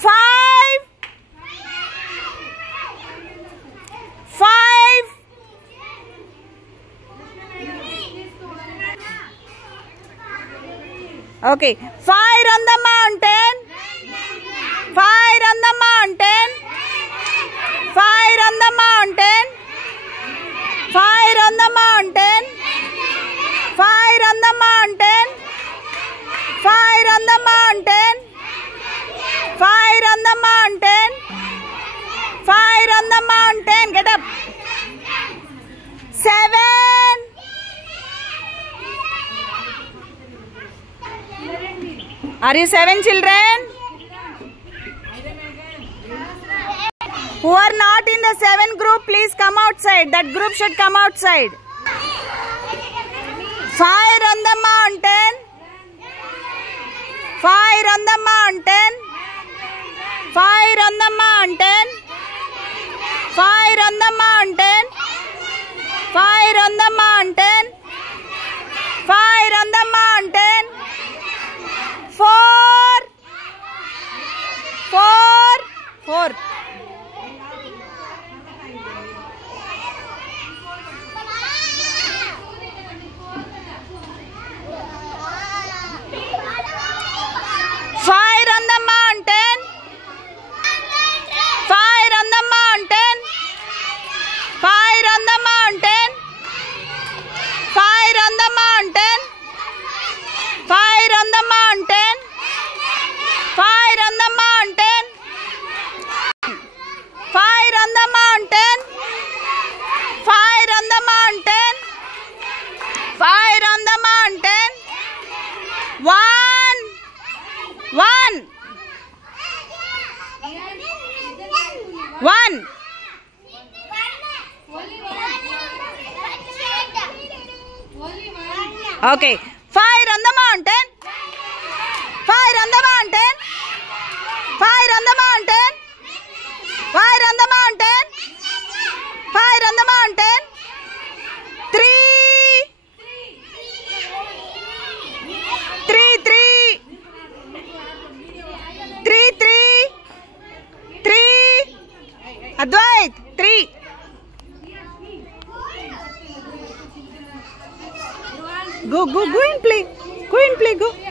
5 5 Okay, fire on the mountain. Fire on the mountain. Fire on the mountain. Fire on the mountain. Fire on the mountain. Fire on the mountain. Fire on the mountain. Fire on the mountain. Get up. 7. Are you 7 children? Who are not in the 7 group, please come outside. That group should come outside. Fire on the mountain. Fire on the mountain. Fire on the mountain. Fire on the mountain. Fire on the mountain. Fire on the mountain. 4 4 Fire on the mountain. Fire on the mountain. Fire on the mountain. Fire on the mountain. Fire on the mountain. Fire on the mountain. Fire on the mountain. Fire on the mountain. Fire on the mountain. 1 Okay. Fire on the mountain. Fire on the mountain. Fire on the mountain. Fire on the mountain. Fire on the mountain. 3 Advait 3 Go and play. Go and play. Go.